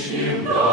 вічнім.